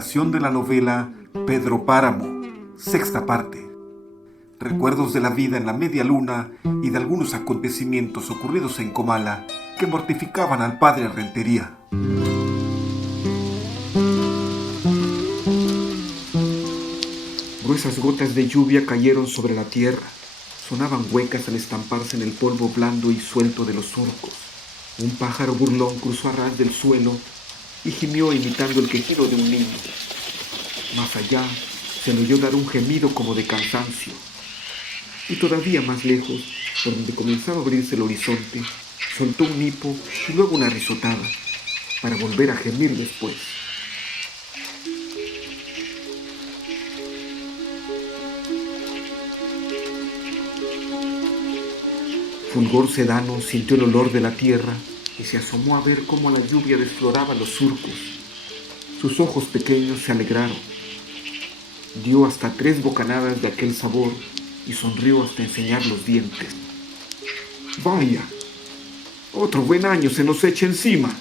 narración de la novela Pedro Páramo, sexta parte. Recuerdos de la vida en la media luna y de algunos acontecimientos ocurridos en Comala que mortificaban al padre Rentería. Gruesas gotas de lluvia cayeron sobre la tierra. Sonaban huecas al estamparse en el polvo blando y suelto de los surcos. Un pájaro burlón cruzó a ras del suelo y gimió imitando el quejido de un niño. Más allá se le oyó dar un gemido como de cansancio. Y todavía más lejos, por donde comenzaba a abrirse el horizonte, soltó un hipo y luego una risotada, para volver a gemir después. Fulgor Sedano sintió el olor de la tierra y se asomó a ver cómo la lluvia desfloraba los surcos. Sus ojos pequeños se alegraron. Dio hasta 3 bocanadas de aquel sabor y sonrió hasta enseñar los dientes. Vaya, otro buen año se nos echa encima.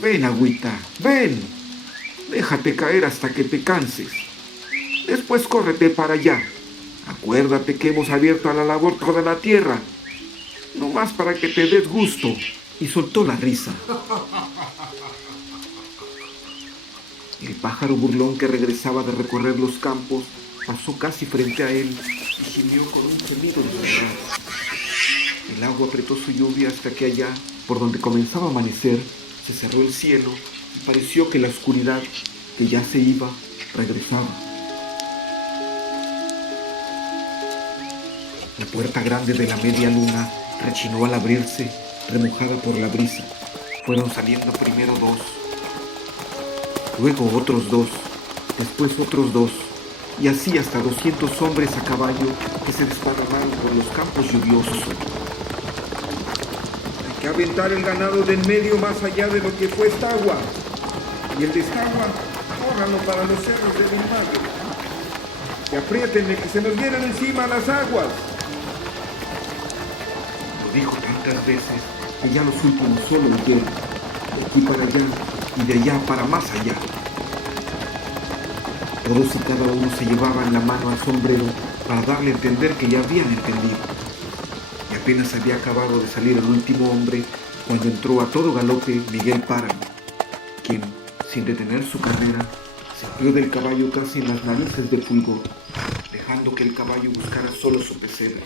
Ven, agüita, ven. Déjate caer hasta que te canses. Después córrete para allá. Acuérdate que hemos abierto a la labor toda la tierra. No más para que te des gusto. Y soltó la risa. El pájaro burlón que regresaba de recorrer los campos pasó casi frente a él y gimió con un gemido desgarrado. El agua apretó su lluvia hasta que allá, por donde comenzaba a amanecer, se cerró el cielo y pareció que la oscuridad, que ya se iba, regresaba. La puerta grande de la media luna rechinó al abrirse, remojada por la brisa. Fueron saliendo primero 2, luego otros 2, después otros 2, y así hasta 200 hombres a caballo que se desparramaron por los campos lluviosos. Hay que aventar el ganado de en medio más allá de lo que fue esta agua, y el de esta agua, córranlo para los cerros de Bilbao. Y apriétenme que se nos vienen encima las aguas. Lo dijo tantas veces que ya los últimos solo oyeron, de aquí para allá y de allá para más allá. Todos y cada uno se llevaban la mano al sombrero para darle a entender que ya habían entendido. Y apenas había acabado de salir el último hombre cuando entró a todo galope Miguel Páramo, quien, sin detener su carrera, se abrió del caballo casi en las narices de Fulgor, dejando que el caballo buscara solo su pesebre.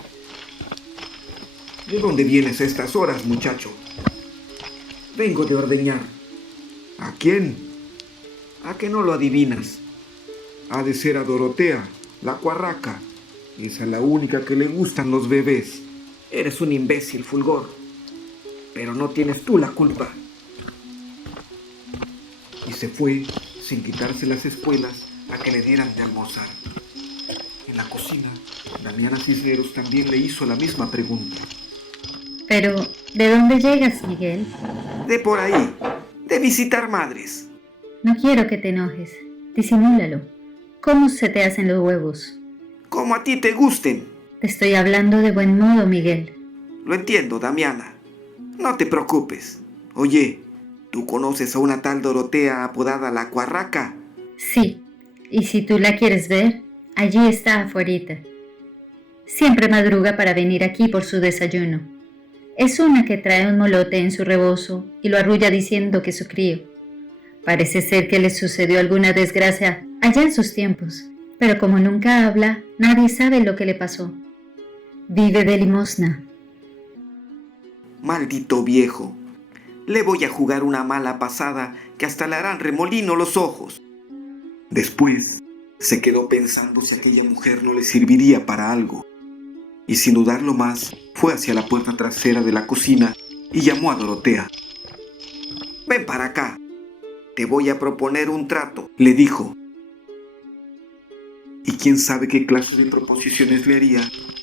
¿De dónde vienes a estas horas, muchacho? Vengo de ordeñar. ¿A quién? ¿A que no lo adivinas? Ha de ser a Dorotea, la cuarraca. Esa es la única que le gustan los bebés. Eres un imbécil, Fulgor. Pero no tienes tú la culpa. Y se fue, sin quitarse las espuelas, a que le dieran de almorzar. En la cocina, Damiana Cisneros también le hizo la misma pregunta. Pero, ¿de dónde llegas, Miguel? De por ahí, de visitar madres. No quiero que te enojes. Disimúlalo. ¿Cómo se te hacen los huevos? Como a ti te gusten. Te estoy hablando de buen modo, Miguel. Lo entiendo, Damiana. No te preocupes. Oye, ¿tú conoces a una tal Dorotea apodada la Cuarraca? Sí, y si tú la quieres ver, allí está afuerita. Siempre madruga para venir aquí por su desayuno. Es una que trae un molote en su rebozo y lo arrulla diciendo que es su crío. Parece ser que le sucedió alguna desgracia allá en sus tiempos, pero como nunca habla, nadie sabe lo que le pasó. Vive de limosna. Maldito viejo. Le voy a jugar una mala pasada que hasta le harán remolino los ojos. Después, se quedó pensando si aquella mujer no le serviría para algo. Y sin dudarlo más, fue hacia la puerta trasera de la cocina y llamó a Dorotea. Ven para acá. Te voy a proponer un trato, le dijo. Y quién sabe qué clase de proposiciones le haría.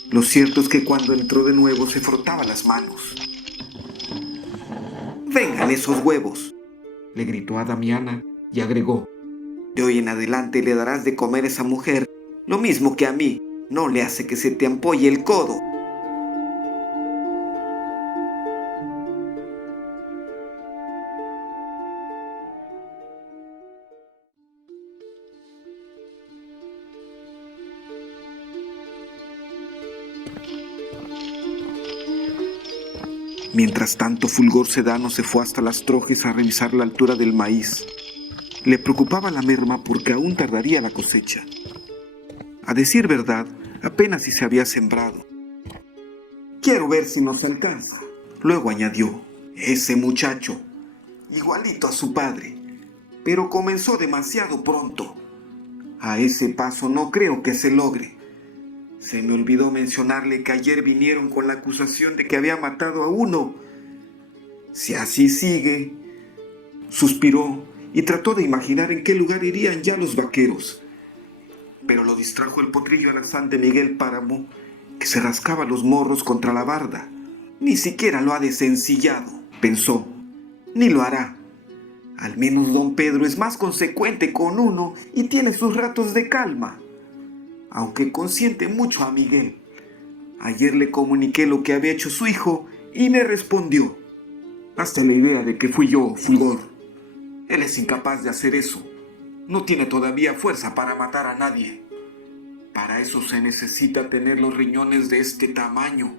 Lo cierto es que cuando entró de nuevo se frotaba las manos. Vengan esos huevos, le gritó a Damiana y agregó. De hoy en adelante le darás de comer a esa mujer lo mismo que a mí. No le hace que se te ampolle el codo. Mientras tanto, Fulgor Sedano se fue hasta las trojes a revisar la altura del maíz. Le preocupaba la merma porque aún tardaría la cosecha. A decir verdad, apenas si se había sembrado. Quiero ver si nos alcanza. Luego añadió, ese muchacho, igualito a su padre, pero comenzó demasiado pronto. A ese paso no creo que se logre. Se me olvidó mencionarle que ayer vinieron con la acusación de que había matado a uno. Si así sigue, suspiró y trató de imaginar en qué lugar irían ya los vaqueros. Pero lo distrajo el potrillo alazán de Miguel Páramo, que se rascaba los morros contra la barda. Ni siquiera lo ha desencillado, pensó, ni lo hará. Al menos don Pedro es más consecuente con uno y tiene sus ratos de calma. Aunque consiente mucho a Miguel. Ayer le comuniqué lo que había hecho su hijo y me respondió. Hazte la idea de que fui yo, Fulgor. Él es incapaz de hacer eso. No tiene todavía fuerza para matar a nadie. Para eso se necesita tener los riñones de este tamaño.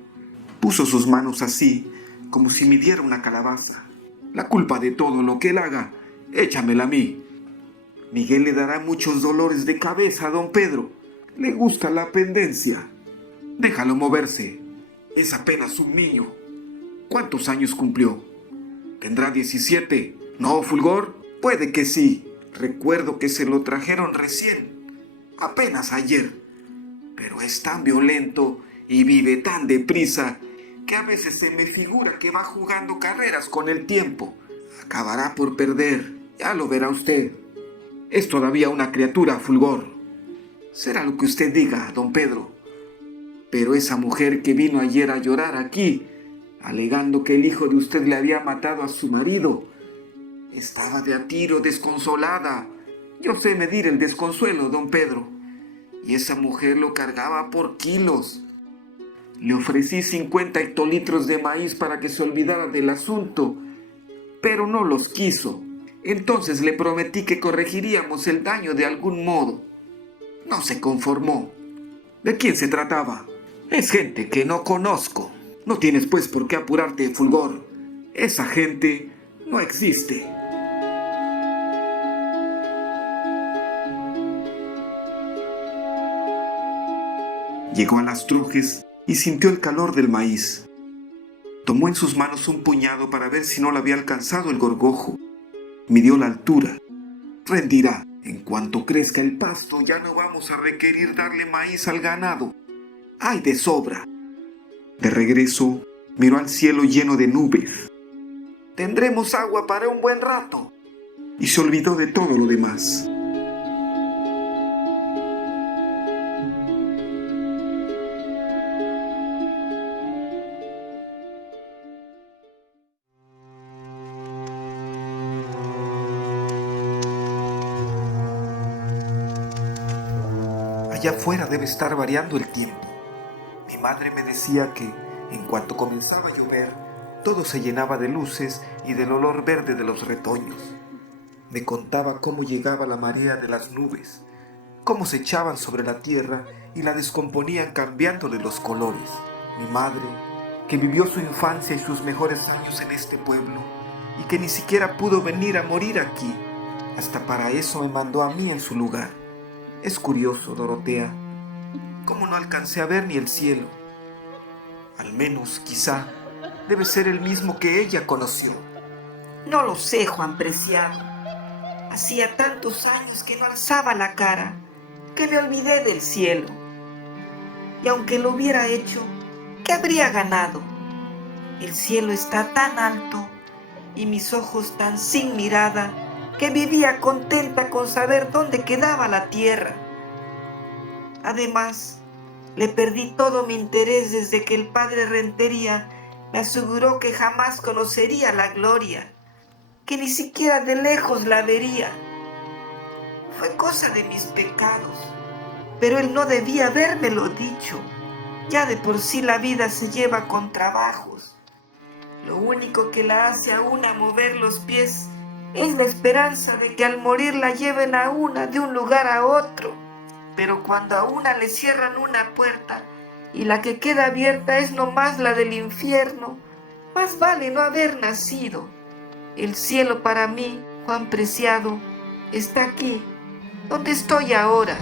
Puso sus manos así, como si midiera una calabaza. La culpa de todo lo que él haga, échamela a mí. Miguel le dará muchos dolores de cabeza a don Pedro. Le gusta la pendencia. Déjalo moverse. Es apenas un niño. ¿Cuántos años cumplió? ¿Tendrá 17? ¿No, Fulgor? Puede que sí. Recuerdo que se lo trajeron recién. Apenas ayer. Pero es tan violento y vive tan deprisa que a veces se me figura que va jugando carreras con el tiempo. Acabará por perder. Ya lo verá usted. Es todavía una criatura, Fulgor. Será lo que usted diga, don Pedro. Pero esa mujer que vino ayer a llorar aquí, alegando que el hijo de usted le había matado a su marido, estaba de a tiro desconsolada. Yo sé medir el desconsuelo, don Pedro. Y esa mujer lo cargaba por kilos. Le ofrecí 50 hectolitros de maíz para que se olvidara del asunto, pero no los quiso. Entonces le prometí que corregiríamos el daño de algún modo. No se conformó. ¿De quién se trataba? Es gente que no conozco. No tienes pues por qué apurarte, Fulgor. Esa gente no existe. Llegó a las trojes y sintió el calor del maíz. Tomó en sus manos un puñado para ver si no le había alcanzado el gorgojo. Midió la altura. Rendirá. En cuanto crezca el pasto, ya no vamos a requerir darle maíz al ganado. ¡Hay de sobra! De regreso, miró al cielo lleno de nubes. Tendremos agua para un buen rato. Y se olvidó de todo lo demás. Allá afuera debe estar variando el tiempo. Mi madre me decía que, en cuanto comenzaba a llover, todo se llenaba de luces y del olor verde de los retoños. Me contaba cómo llegaba la marea de las nubes, cómo se echaban sobre la tierra y la descomponían cambiándole los colores. Mi madre, que vivió su infancia y sus mejores años en este pueblo, y que ni siquiera pudo venir a morir aquí, hasta para eso me mandó a mí en su lugar. Es curioso, Dorotea, cómo no alcancé a ver ni el cielo. Al menos, quizá, debe ser el mismo que ella conoció. No lo sé, Juan Preciado. Hacía tantos años que no alzaba la cara, que me olvidé del cielo. Y aunque lo hubiera hecho, ¿qué habría ganado? El cielo está tan alto y mis ojos tan sin mirada, que vivía contenta con saber dónde quedaba la tierra. Además, le perdí todo mi interés desde que el padre Rentería me aseguró que jamás conocería la gloria, que ni siquiera de lejos la vería. Fue cosa de mis pecados, pero él no debía habérmelo dicho. Ya de por sí la vida se lleva con trabajos. Lo único que la hace a una mover los pies es la esperanza de que al morir la lleven a una de un lugar a otro. Pero cuando a una le cierran una puerta y la que queda abierta es nomás la del infierno, Más vale no haber nacido. El cielo para mí, Juan Preciado, está aquí, donde estoy ahora.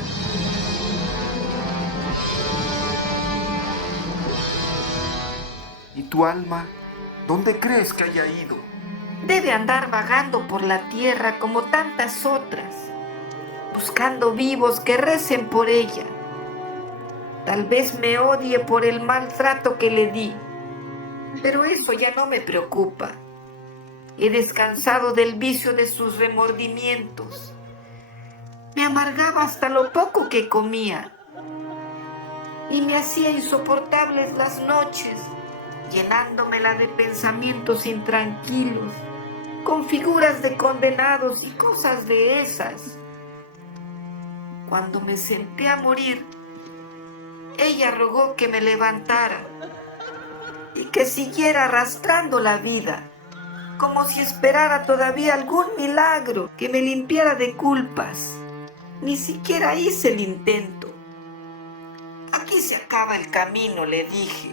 ¿Y tu alma, dónde crees que haya ido? Debe andar vagando por la tierra como tantas otras, buscando vivos que recen por ella. Tal vez me odie por el maltrato que le di, pero eso ya no me preocupa. He descansado del vicio de sus remordimientos. Me amargaba hasta lo poco que comía y me hacía insoportables las noches, llenándomela de pensamientos intranquilos, con figuras de condenados y cosas de esas. Cuando me senté a morir, ella rogó que me levantara y que siguiera arrastrando la vida, como si esperara todavía algún milagro que me limpiara de culpas. Ni siquiera hice el intento. Aquí se acaba el camino, le dije.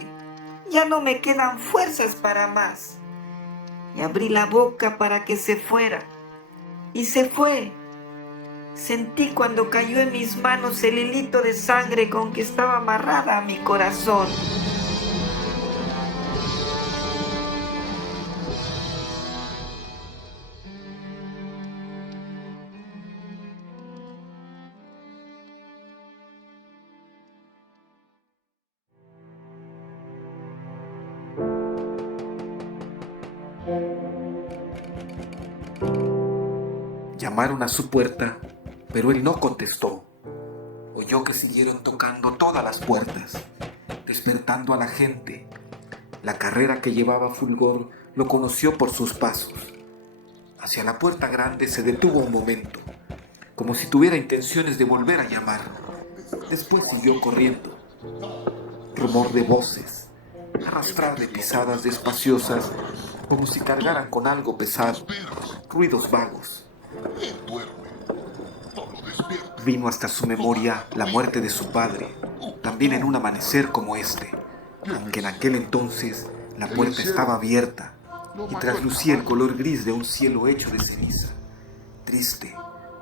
Ya no me quedan fuerzas para más. Y abrí la boca para que se fuera. Y se fue. Sentí cuando cayó en mis manos el hilito de sangre con que estaba amarrada a mi corazón. Llamaron a su puerta, pero él no contestó. Oyó que siguieron tocando todas las puertas, despertando a la gente. La carrera que llevaba Fulgor lo conoció por sus pasos. Hacia la puerta grande se detuvo un momento, como si tuviera intenciones de volver a llamar. Después siguió corriendo. Rumor de voces, arrastrar de pisadas despaciosas, como si cargaran con algo pesado, ruidos vagos. Vino hasta su memoria la muerte de su padre, también en un amanecer como este, aunque en aquel entonces la puerta estaba abierta y traslucía el color gris de un cielo hecho de ceniza, triste,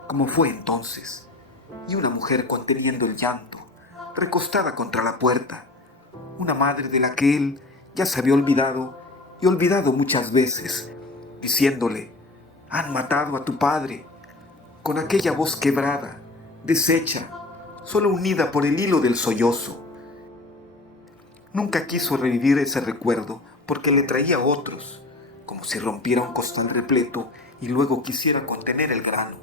como fue entonces, y una mujer conteniendo el llanto, recostada contra la puerta, una madre de la que él ya se había olvidado y olvidado muchas veces, diciéndole: «Han matado a tu padre», con aquella voz quebrada, deshecha, solo unida por el hilo del sollozo. Nunca quiso revivir ese recuerdo porque le traía otros, como si rompiera un costal repleto y luego quisiera contener el grano.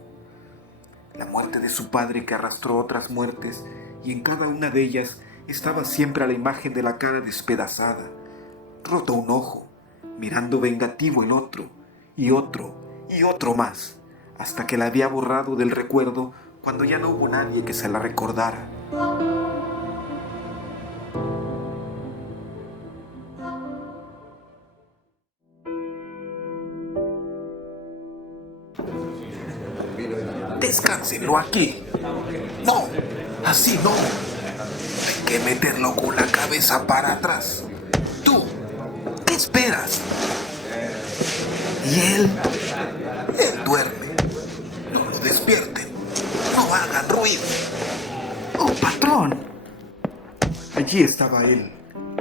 La muerte de su padre que arrastró otras muertes, y en cada una de ellas estaba siempre a la imagen de la cara despedazada, roto un ojo, mirando vengativo el otro, y otro más, hasta que la había borrado del recuerdo cuando ya no hubo nadie que se la recordara. Descánsenlo aquí. No, así no. Hay que meterlo con la cabeza para atrás. Tú, ¿qué esperas? Y él duerme. No lo despierten. No hagan ruido. ¡Oh, patrón! Allí estaba él,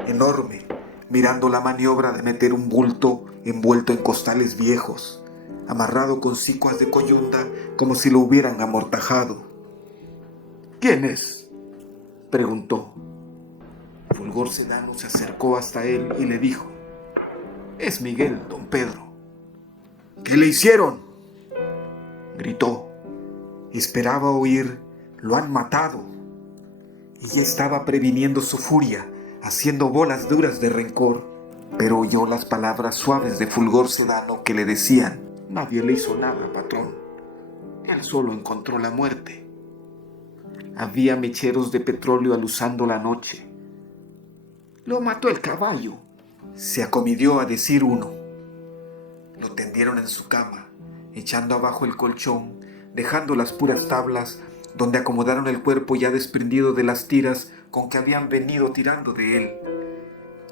enorme, mirando la maniobra de meter un bulto envuelto en costales viejos, amarrado con sicuas de coyunda como si lo hubieran amortajado. ¿Quién es?, preguntó. Fulgor Sedano se acercó hasta él y le dijo: «Es Miguel, don Pedro». «¿Qué le hicieron?», gritó. Esperaba oír: «Lo han matado». Y ya estaba previniendo su furia, haciendo bolas duras de rencor, pero oyó las palabras suaves de Fulgor Sedano que le decían: «Nadie le hizo nada, patrón. Él solo encontró la muerte». Había mecheros de petróleo aluzando la noche. «Lo mató el caballo», se acomidió a decir uno. Lo tendieron en su cama, echando abajo el colchón, dejando las puras tablas donde acomodaron el cuerpo ya desprendido de las tiras con que habían venido tirando de él.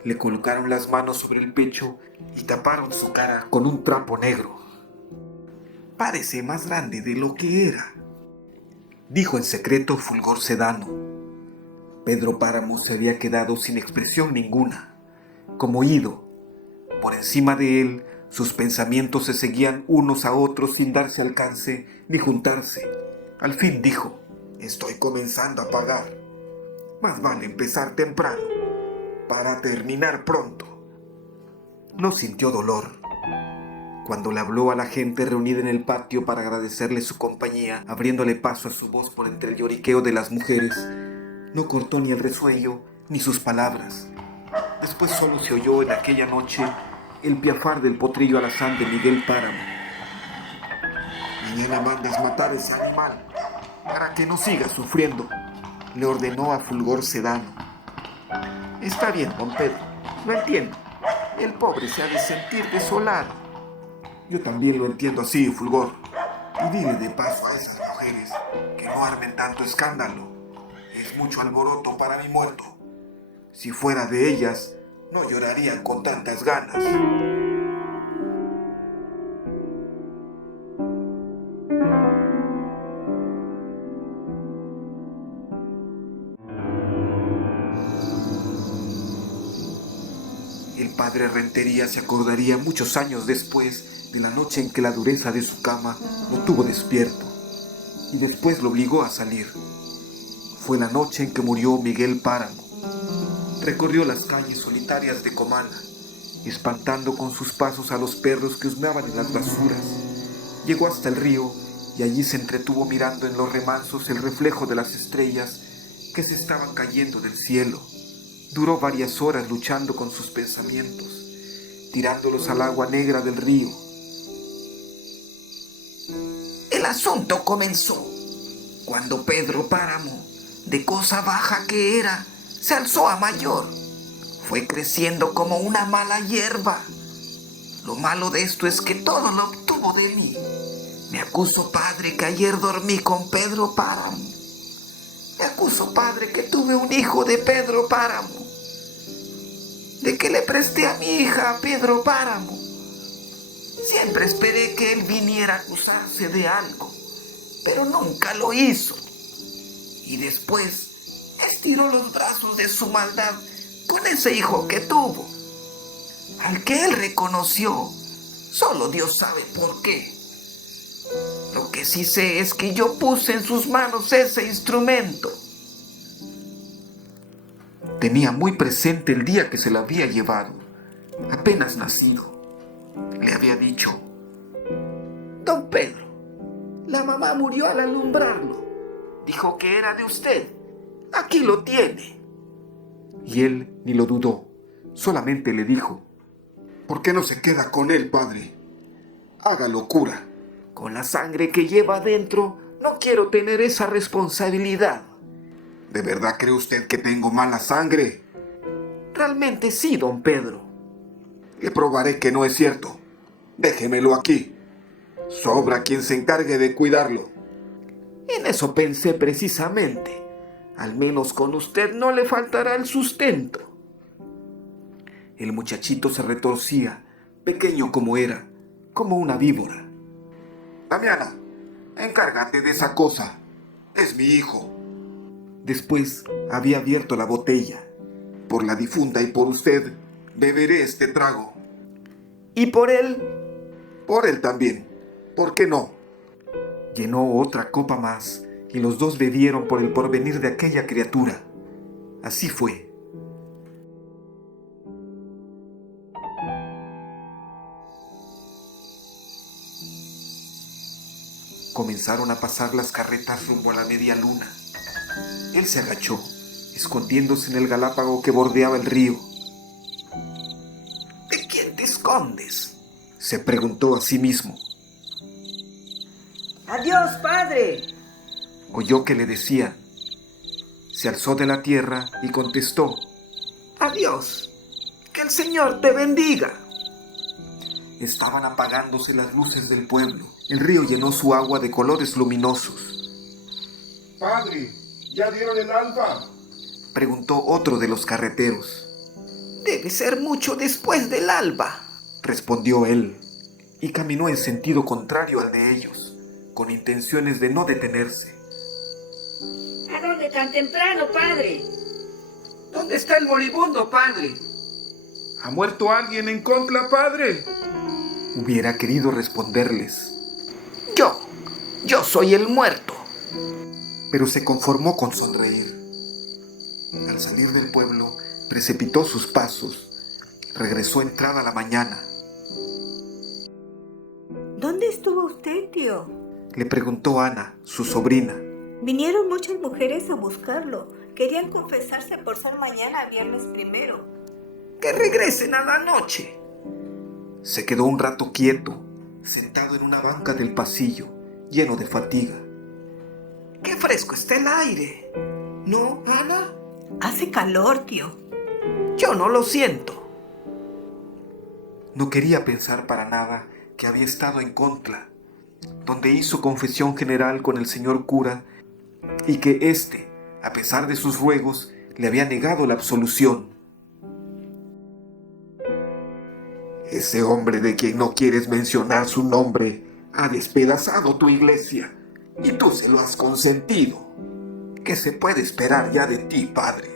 Le colocaron las manos sobre el pecho y taparon su cara con un trapo negro. «Parece más grande de lo que era», dijo en secreto Fulgor Sedano. Pedro Páramo se había quedado sin expresión ninguna, como ido. Por encima de él, sus pensamientos se seguían unos a otros sin darse alcance ni juntarse. Al fin dijo: «Estoy comenzando a pagar. Más vale empezar temprano para terminar pronto». No sintió dolor. Cuando le habló a la gente reunida en el patio para agradecerle su compañía, abriéndole paso a su voz por entre el lloriqueo de las mujeres, no cortó ni el resuello ni sus palabras. Después solo se oyó en aquella noche el piafar del potrillo alazán de Miguel Páramo. «Mañana mandes matar a ese animal para que no siga sufriendo», le ordenó a Fulgor Sedano. «Está bien, don Pedro, lo entiendo. El pobre se ha de sentir desolado». «Yo también lo entiendo así, Fulgor. Y dile de paso a esas mujeres que no armen tanto escándalo. Es mucho alboroto para mi muerto. Si fuera de ellas, no llorarían con tantas ganas». El padre Rentería se acordaría muchos años después de la noche en que la dureza de su cama lo tuvo despierto y después lo obligó a salir. Fue la noche en que murió Miguel Páramo. Recorrió las calles solitarias de Comala, espantando con sus pasos a los perros que husmeaban en las basuras. Llegó hasta el río y allí se entretuvo mirando en los remansos el reflejo de las estrellas que se estaban cayendo del cielo. Duró varias horas luchando con sus pensamientos, tirándolos al agua negra del río. El asunto comenzó cuando Pedro Páramo, de cosa baja que era, se alzó a mayor. Fue creciendo como una mala hierba. Lo malo de esto es que todo lo obtuvo de mí. Me acuso, padre, que ayer dormí con Pedro Páramo. Me acuso, padre, que tuve un hijo de Pedro Páramo, de que le presté a mi hija a Pedro Páramo. Siempre esperé que él viniera a acusarse de algo, pero nunca lo hizo. Y después estiró los brazos de su maldad con ese hijo que tuvo, al que él reconoció. Solo Dios sabe por qué. Lo que sí sé es que yo puse en sus manos ese instrumento. Tenía muy presente el día que se la había llevado, apenas nacido. Le había dicho: Don Pedro, la mamá murió al alumbrarlo. Dijo que era de usted. Aquí lo tiene. Y él ni lo dudó, solamente le dijo: ¿por qué no se queda con él, padre? Haga locura. Con la sangre que lleva adentro, no quiero tener esa responsabilidad. ¿De verdad cree usted que tengo mala sangre? Realmente sí, don Pedro. Le probaré que no es cierto. Déjemelo aquí. Sobra quien se encargue de cuidarlo. En eso pensé precisamente. Al menos con usted no le faltará el sustento. El muchachito se retorcía, pequeño como era, como una víbora. Damiana, encárgate de esa cosa. Es mi hijo. Después había abierto la botella. Por la difunta y por usted, beberé este trago. ¿Y por él? Por él también. ¿Por qué no? Llenó otra copa más y los dos bebieron por el porvenir de aquella criatura. Así fue. Comenzaron a pasar las carretas rumbo a la media luna. Él se agachó, escondiéndose en el galápago que bordeaba el río. ¿De quién te escondes?, se preguntó a sí mismo. ¡Adiós, padre! Oyó que le decían. Se alzó de la tierra y contestó: Adiós, que el Señor te bendiga. Estaban apagándose las luces del pueblo. El río llenó su agua de colores luminosos. Padre, ¿ya dieron el alba?, preguntó otro de los carreteros. Debe ser mucho después del alba, respondió él, y caminó en sentido contrario al de ellos, con intenciones de no detenerse. ¿A dónde tan temprano, padre? ¿Dónde está el moribundo, padre? ¿Ha muerto alguien en Contla, padre? Hubiera querido responderles, Yo soy el muerto. pero se conformó con sonreír. Al salir del pueblo, precipitó sus pasos. Regresó entrada la mañana. ¿Dónde estuvo usted, tío? Le preguntó Ana, su sobrina. Vinieron muchas mujeres a buscarlo. Querían confesarse por ser mañana viernes 1. Que regresen a la noche. Se quedó un rato quieto, sentado en una banca del pasillo, lleno de fatiga. Qué fresco está el aire. ¿No, Ana? Hace calor, tío. Yo no lo siento. No quería pensar para nada que había estado en Contla, donde hizo confesión general con el señor cura y que éste, a pesar de sus ruegos, le había negado la absolución. Ese hombre de quien no quieres mencionar su nombre ha despedazado tu iglesia y tú se lo has consentido. ¿Qué se puede esperar ya de ti, padre?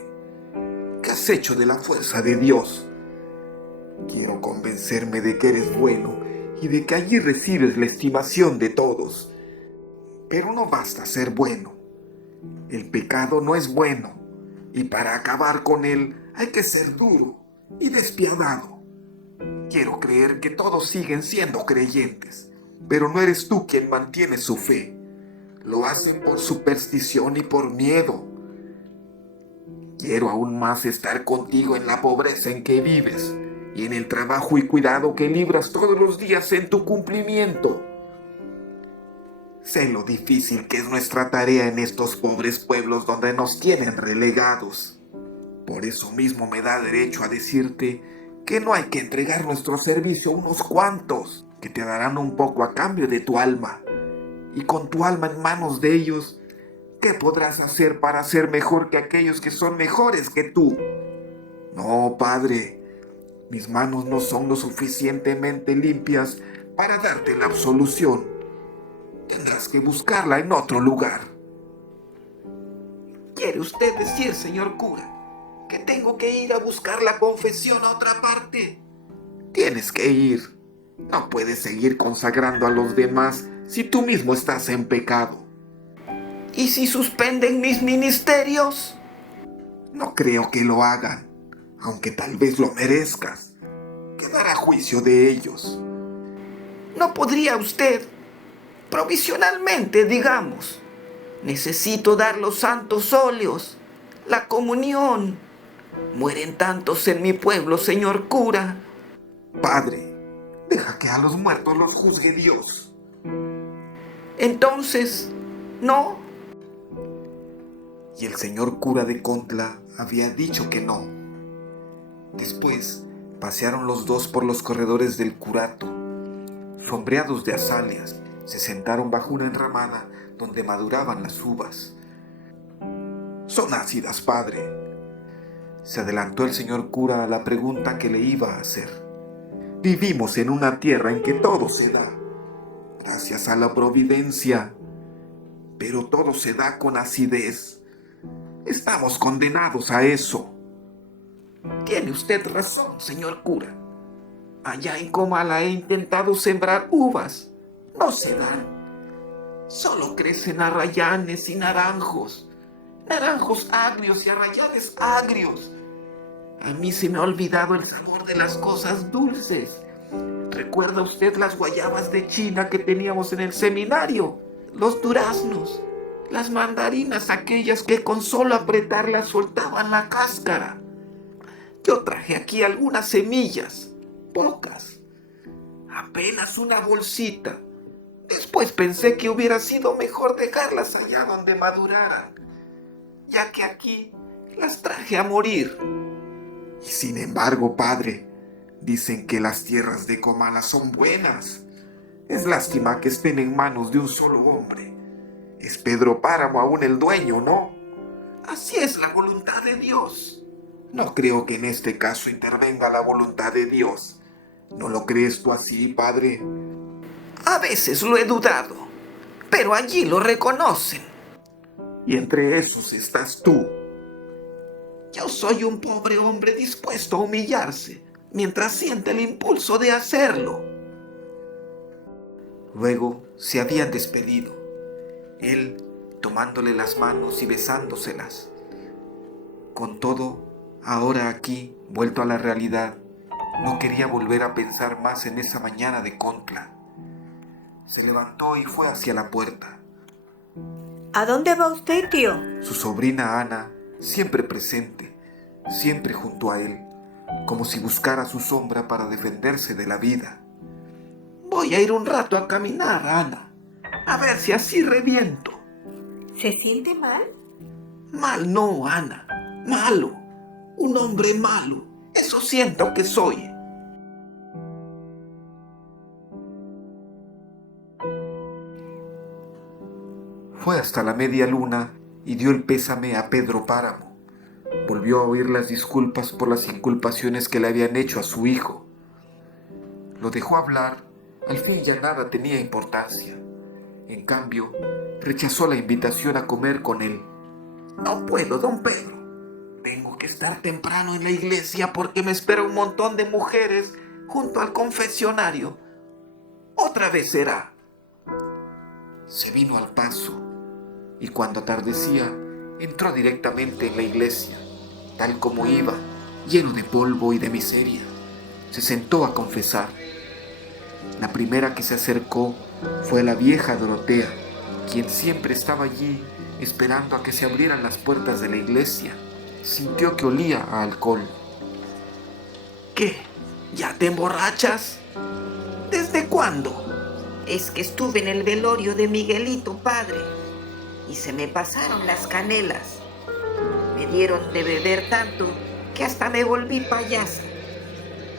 ¿Qué has hecho de la fuerza de Dios? Quiero convencerme de que eres bueno y de que allí recibes la estimación de todos. Pero no basta ser bueno. El pecado no es bueno, y para acabar con él hay que ser duro y despiadado. Quiero creer que todos siguen siendo creyentes, pero no eres tú quien mantiene su fe. Lo hacen por superstición y por miedo. Quiero aún más estar contigo en la pobreza en que vives y en el trabajo y cuidado que libras todos los días en tu cumplimiento. Sé lo difícil que es nuestra tarea en estos pobres pueblos donde nos tienen relegados. Por eso mismo me da derecho a decirte que no hay que entregar nuestro servicio a unos cuantos, que te darán un poco a cambio de tu alma. Y con tu alma en manos de ellos, ¿qué podrás hacer para ser mejor que aquellos que son mejores que tú? No, padre, mis manos no son lo suficientemente limpias para darte la absolución. Tendrás que buscarla en otro lugar. ¿Quiere usted decir, señor cura, que tengo que ir a buscar la confesión a otra parte? Tienes que ir. No puedes seguir consagrando a los demás si tú mismo estás en pecado. ¿Y si suspenden mis ministerios? No creo que lo hagan, aunque tal vez lo merezcas. Quedará a juicio de ellos. ¿No podría usted, provisionalmente, digamos, necesito dar los santos óleos, la comunión? Mueren tantos en mi pueblo, señor cura. Padre, deja que a los muertos los juzgue Dios. Entonces, ¿no? Y el señor cura de Contla había dicho que no. Después pasearon los dos por los corredores del curato. Sombreados de azaleas, se sentaron bajo una enramada donde maduraban las uvas. Son ácidas, padre. Se adelantó el señor cura a la pregunta que le iba a hacer. Vivimos en una tierra en que todo se da, gracias a la providencia, pero todo se da con acidez. Estamos condenados a eso. Tiene usted razón, señor cura. Allá en Comala he intentado sembrar uvas. No se dan. Solo crecen arrayanes y naranjos. Naranjos agrios y arrayanes agrios. A mí se me ha olvidado el sabor de las cosas dulces. ¿Recuerda usted las guayabas de China que teníamos en el seminario? Los duraznos, las mandarinas, aquellas que con solo apretarlas soltaban la cáscara. Yo traje aquí algunas semillas, pocas, apenas una bolsita. Después pensé que hubiera sido mejor dejarlas allá donde maduraran, ya que aquí las traje a morir. Y sin embargo, padre, dicen que las tierras de Comala son buenas. Es lástima que estén en manos de un solo hombre. Es Pedro Páramo aún el dueño, ¿no? Así es la voluntad de Dios. No creo que en este caso intervenga la voluntad de Dios. ¿No lo crees tú así, padre? A veces lo he dudado, pero allí lo reconocen. Y entre esos estás tú. Yo soy un pobre hombre dispuesto a humillarse mientras siente el impulso de hacerlo. Luego se habían despedido, él tomándole las manos y besándoselas. Con todo, ahora aquí, vuelto a la realidad, no quería volver a pensar más en esa mañana de Contla. Se levantó y fue hacia la puerta. ¿A dónde va usted, tío? Su sobrina Ana, siempre presente, siempre junto a él, como si buscara su sombra para defenderse de la vida. Voy a ir un rato a caminar, Ana, a ver si así reviento. ¿Se siente mal? Mal no, Ana, malo, un hombre malo, eso siento que soy. Fue hasta la media luna y dio el pésame a Pedro Páramo. Volvió a oír las disculpas por las inculpaciones que le habían hecho a su hijo. Lo dejó hablar, al fin ya nada tenía importancia. En cambio, rechazó la invitación a comer con él. No puedo, don Pedro. Tengo que estar temprano en la iglesia porque me espera un montón de mujeres junto al confesionario. Otra vez será. Se vino al paso y cuando atardecía entró directamente en la iglesia, tal como iba, lleno de polvo y de miseria. Se sentó a confesar. La primera que se acercó fue la vieja Dorotea, quien siempre estaba allí esperando a que se abrieran las puertas de la iglesia. Sintió que olía a alcohol. ¿Qué? ¿Ya te emborrachas? ¿Desde cuándo? Es que estuve en el velorio de Miguelito, padre, y se me pasaron las canelas. Me dieron de beber tanto que hasta me volví payasa.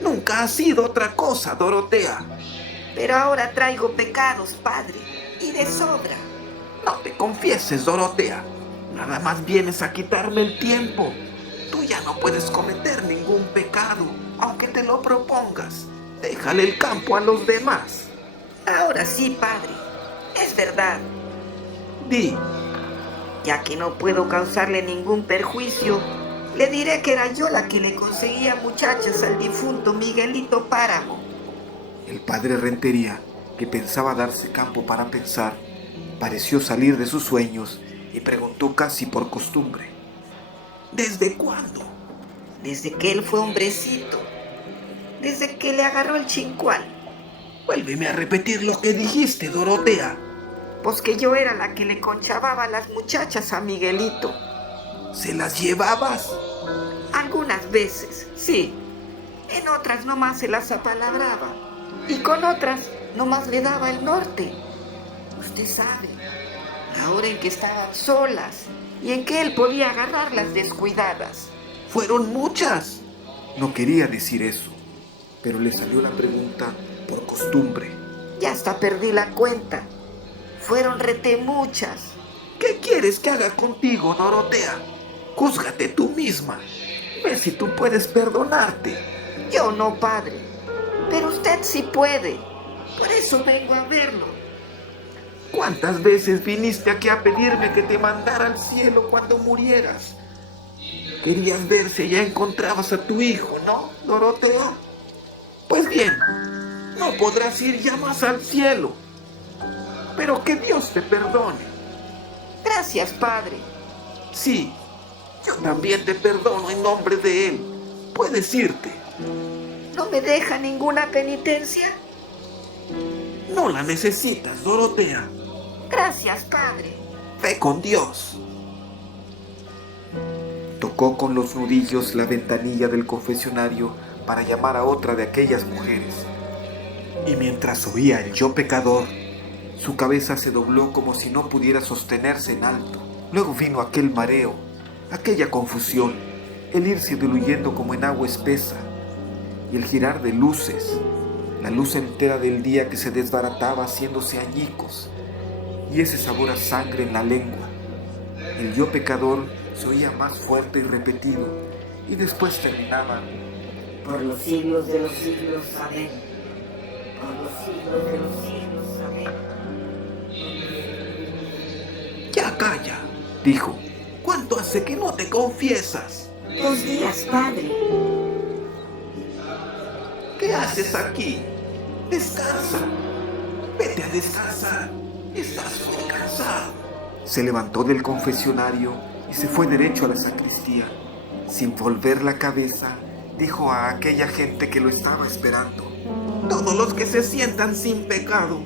Nunca ha sido otra cosa, Dorotea. Pero ahora traigo pecados, padre, y de sobra. No te confieses, Dorotea. Nada más vienes a quitarme el tiempo. Tú ya no puedes cometer ningún pecado, aunque te lo propongas. Déjale el campo a los demás. Ahora sí, padre. Es verdad. Di. Ya que no puedo causarle ningún perjuicio, le diré que era yo la que le conseguía muchachas al difunto Miguelito Páramo. El padre Rentería, que pensaba darse campo para pensar, pareció salir de sus sueños y preguntó casi por costumbre. ¿Desde cuándo? Desde que él fue hombrecito. Desde que le agarró el chincual. Vuélveme a repetir lo que dijiste, Dorotea. Pues que yo era la que le conchababa a las muchachas a Miguelito. ¿Se las llevabas? Algunas veces, sí. En otras nomás se las apalabraba. Y con otras nomás le daba el norte. Usted sabe, la hora en que estaban solas y en que él podía agarrarlas descuidadas. ¿Fueron muchas? No quería decir eso, pero le salió la pregunta por costumbre. Ya hasta perdí la cuenta. Fueron rete muchas. ¿Qué quieres que haga contigo, Dorotea? Júzgate tú misma. Ve si tú puedes perdonarte. Yo no, padre. Pero usted sí puede. Por eso vengo a verlo. ¿Cuántas veces viniste aquí a pedirme que te mandara al cielo cuando murieras? Querías ver si ya encontrabas a tu hijo, ¿no, Dorotea? Pues bien, no podrás ir ya más al cielo. Pero que Dios te perdone. Gracias, padre. Sí, yo también te perdono en nombre de Él. Puedes irte. ¿No me deja ninguna penitencia? No la necesitas, Dorotea. Gracias, padre. Ve con Dios. Tocó con los nudillos la ventanilla del confesionario para llamar a otra de aquellas mujeres. Y mientras oía el yo pecador, su cabeza se dobló como si no pudiera sostenerse en alto. Luego vino aquel mareo, aquella confusión, el irse diluyendo como en agua espesa, y el girar de luces, la luz entera del día que se desbarataba haciéndose añicos, y ese sabor a sangre en la lengua. El yo pecador se oía más fuerte y repetido, y después terminaban: por los siglos de los siglos, amén. Por los siglos de los siglos, amén. Ya calla, dijo. ¿Cuánto hace que no te confiesas? 2 días, padre. ¿Qué haces aquí? Descansa. Vete a descansar. Estás muy cansado. Se levantó del confesionario y se fue derecho a la sacristía. Sin volver la cabeza, dijo a aquella gente que lo estaba esperando: todos los que se sientan sin pecado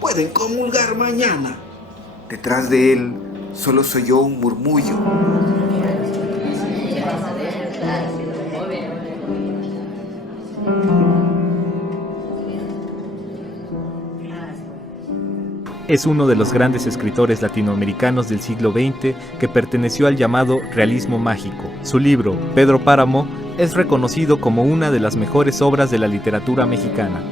pueden comulgar mañana. Detrás de él solo se oyó un murmullo. Es uno de los grandes escritores latinoamericanos del siglo XX que perteneció al llamado realismo mágico. Su libro, Pedro Páramo, es reconocido como una de las mejores obras de la literatura mexicana.